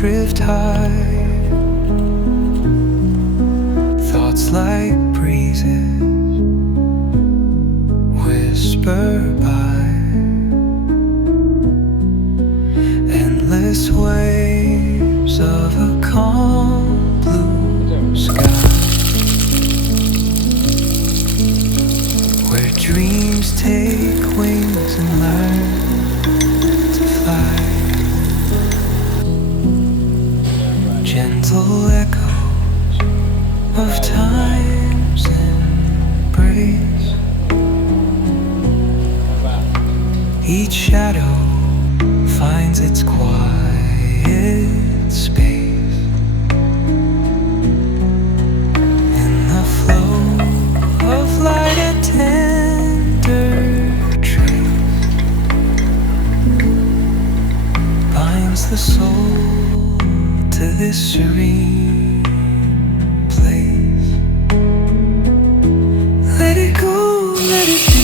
drift high. Thoughts like breezes whisper by. Endless waves of a calm blue sky, where dreams take wings and learn to fly. Gentle echoes of time's embrace. Each shadow finds its quiet space. In the flow of light, a tender trace binds the soul to this serene place. Let it go, let it be.